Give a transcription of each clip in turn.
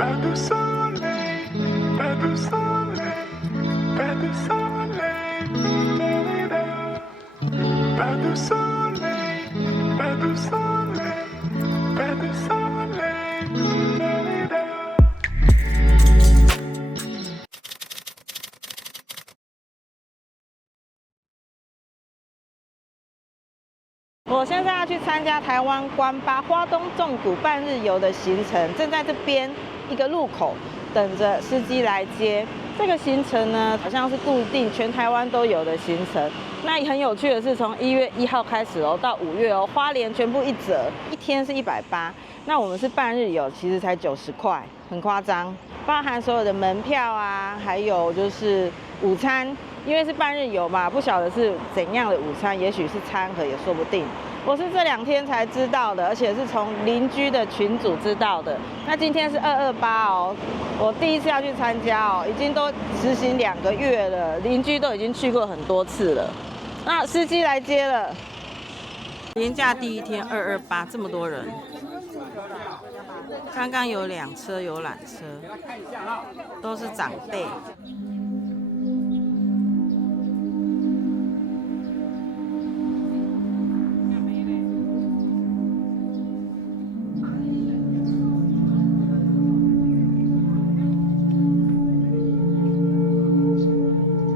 Pas de soleil, pas de soleil, pas de soleil, pas de soleil, pas de soleil, pas de soleil. 我现在要去参加台湾观巴花东纵谷半日游的行程，正在这边一个路口等着司机来接。这个行程呢，好像是固定全台湾都有的行程。那很有趣的是，从1月1号开始哦，到5月哦，花莲全部一折，一天是180。那我们是半日游，其实才90块，很夸张。包含所有的门票啊，还有就是午餐，因为是半日游嘛，不晓得是怎样的午餐，也许是餐盒也说不定。我是这2天才知道的，而且是从邻居的群组知道的。那今天是228哦，我第一次要去参加哦，已经都实行2个月了，邻居都已经去过很多次了。那司机来接了，连假第1天228，这么多人。刚刚有2车游览车，都是长辈。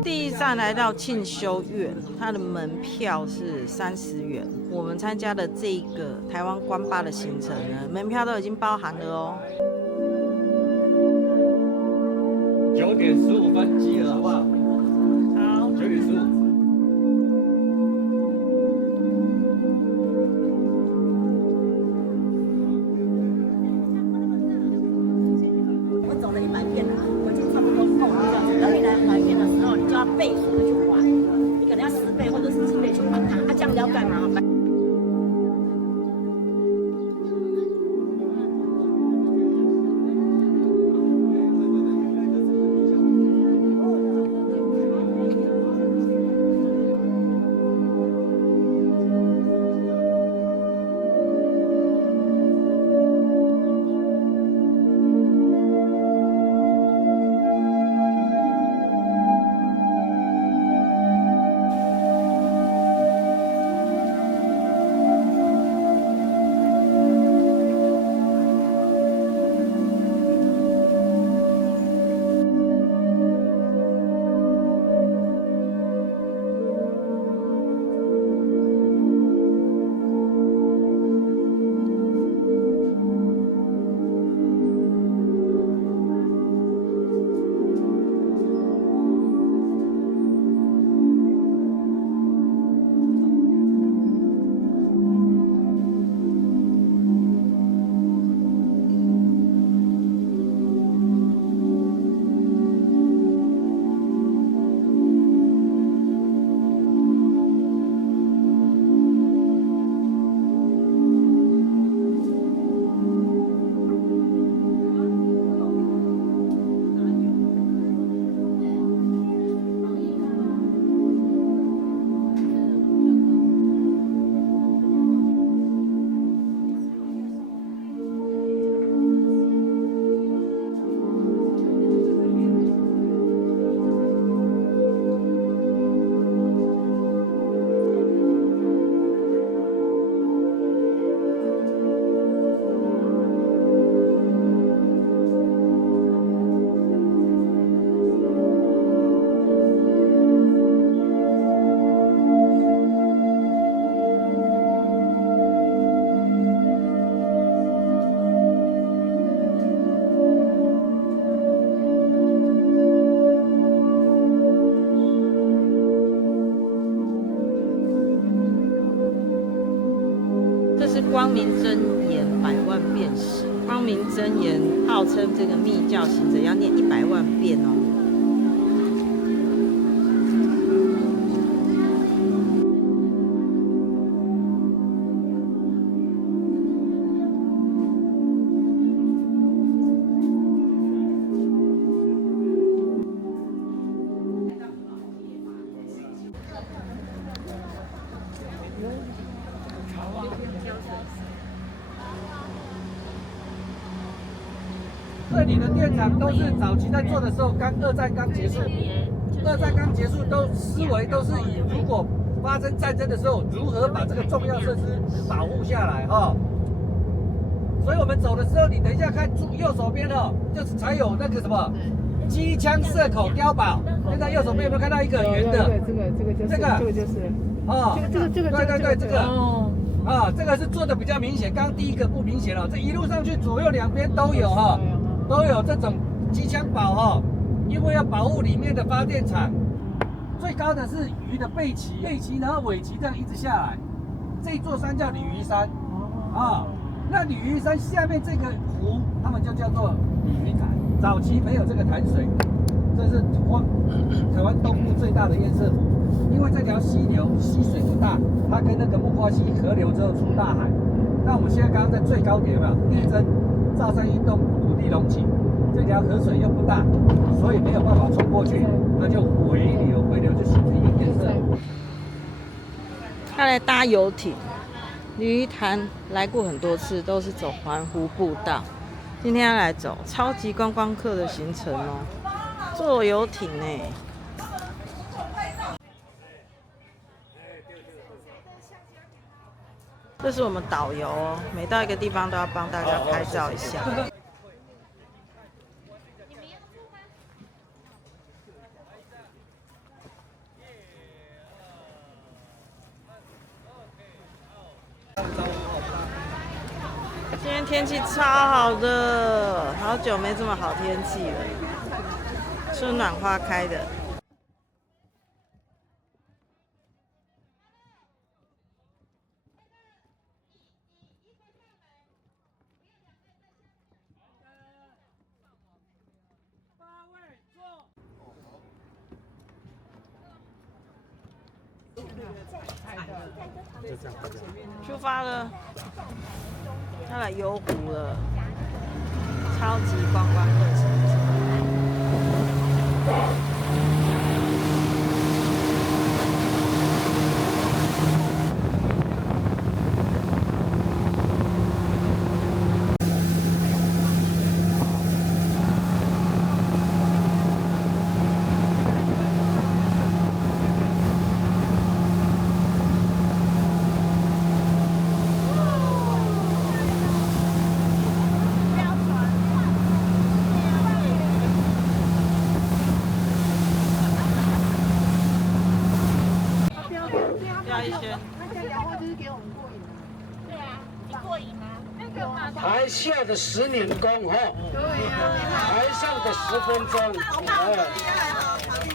第1站来到庆修院，它的门票是30元。我们参加的这个台湾观巴的行程呢，门票都已经包含了哦。9点15分集合，好不好？好。9点15。我走了100遍了，我已经差不多够了这样子。等你来100遍的时候，你就要倍数的去还，你可能要10倍或者是几倍去还它。这样子要干嘛？光明真言100万遍时，光明真言号称这个密教行者要念100万遍哦。这里的电厂都是早期在做的时候，二战刚结束，都思维都是以如果发生战争的时候，如何把这个重要设施保护下来哈。所以我们走的时候，你等一下看右手边哦，就是才有那个什么机枪射口碉堡。现在右手边有没有看到一个圆的？这个就是哦，对，这个哦。啊，这个是做的比较明显，刚第一个不明显了，这一路上去左右两边都有哈，都有这种机枪堡哈，因为要保护里面的发电厂。最高的是鱼的背鳍，然后尾鳍这样一直下来，这座山叫鲤鱼山啊。那鲤鱼山下面这个湖，他们就叫做鲤鱼潭。早期没有这个潭水，这是台湾东部最大的堰塞湖。因为这条溪流溪水不大，它跟那个木瓜溪合流之后出大海。那我们现在刚刚在最高点有没有地震、造山运动、土地隆起，这条河水又不大，所以没有办法冲过去，那就回流就形成一个堰塞。他来搭游艇，鲤鱼潭来过很多次，都是走环湖步道。今天要来走超级观光客的行程哦，坐游艇呢。这是我们导游哦，每到一个地方都要帮大家拍照一下。今天天气超好的，好久没这么好天气了，春暖花开的。出发了，要来游湖了，超级观光客行程。台下的10年功哈，台上的10分钟，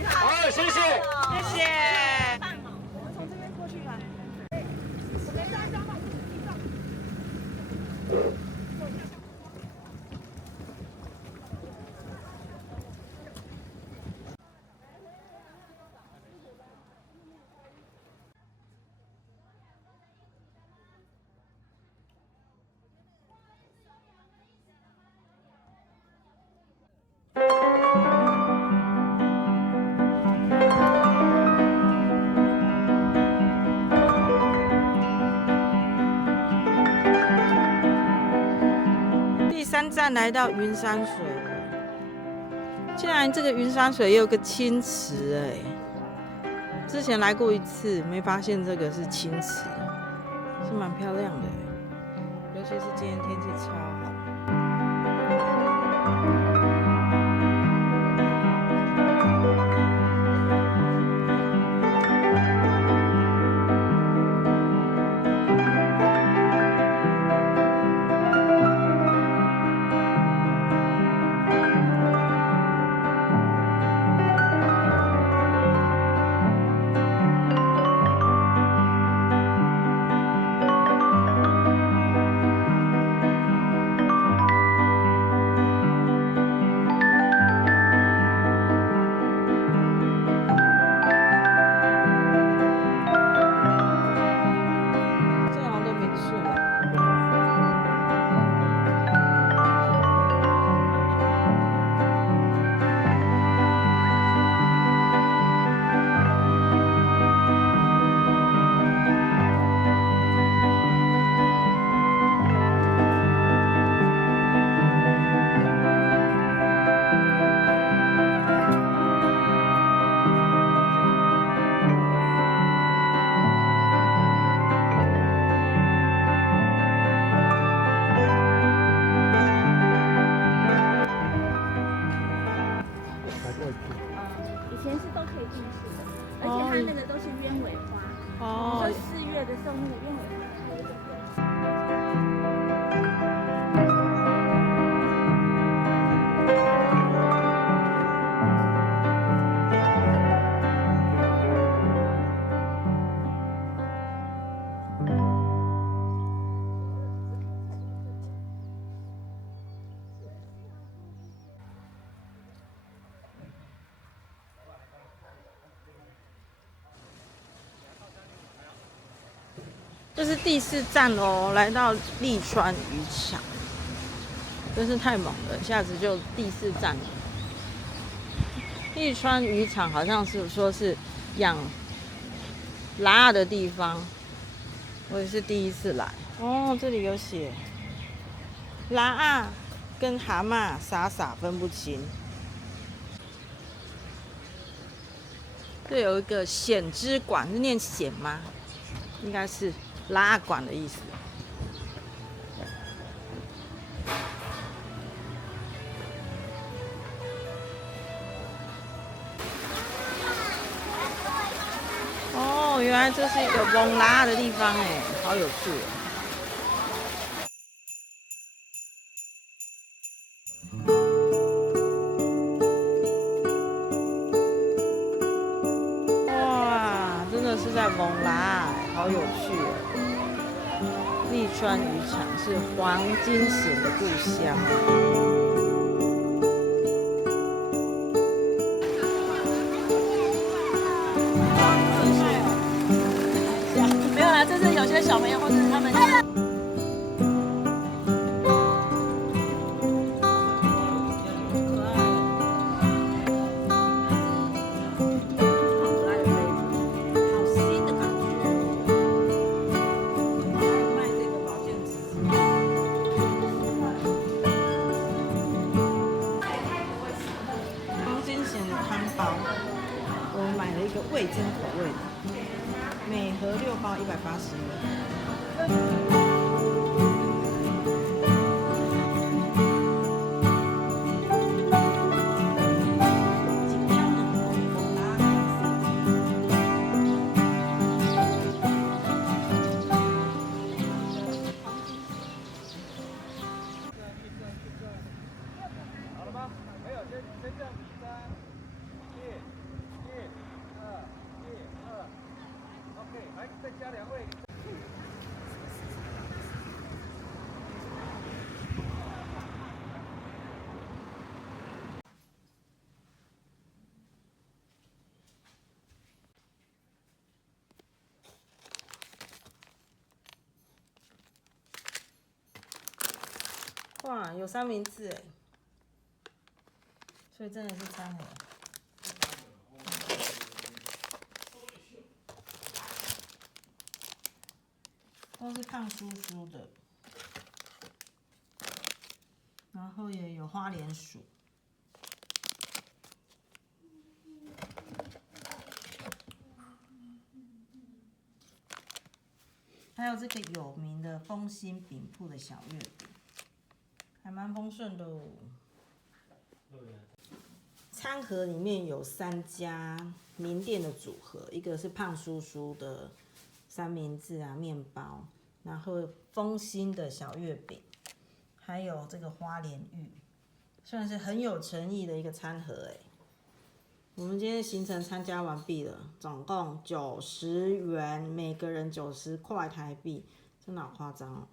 好，谢谢，谢谢。第3站来到云山水了，竟然这个云山水也有个清池哎，之前来过一次，没发现这个是清池，是蛮漂亮的，尤其是今天天气超好。是都可以进去的，而且它那个都是鸢尾花。哦就4月的时候，那个鸢尾花开的时候。这是第4站哦，来到利川渔场，真是太猛了，一下子就第4站了。利川渔场好像是说是养蛤的地方，我也是第一次来。哦，这里有写蛤跟蛤蟆傻傻分不清。这有一个蚬之馆，是念蚬吗？应该是蛤馆的意思。哦，原来这是一个蒙拉的地方哎，好有趣哦。哇，真的是在蒙拉哎，好有趣哦。利川渔场是黄金蚬的故乡。没有啦，这是有些小朋友或者是他们。我买了一个味增口味的，每盒6包180元。好了吗？没有，先这样比3，1，2，1，2，OK，来再加2位。哇，有三明治哎，所以真的是餐盒。都是胖叔叔的，然后也有花莲薯，还有这个有名的丰兴饼铺的小月饼，还蛮丰盛的哦。餐盒里面有3家名店的组合，一个是胖叔叔的三明治啊面包，然后丰兴的小月饼，还有这个花莲芋，算是很有诚意的一个餐盒哎。我们今天行程参加完毕了，总共90元，每个人90块台币，真的好夸张哦。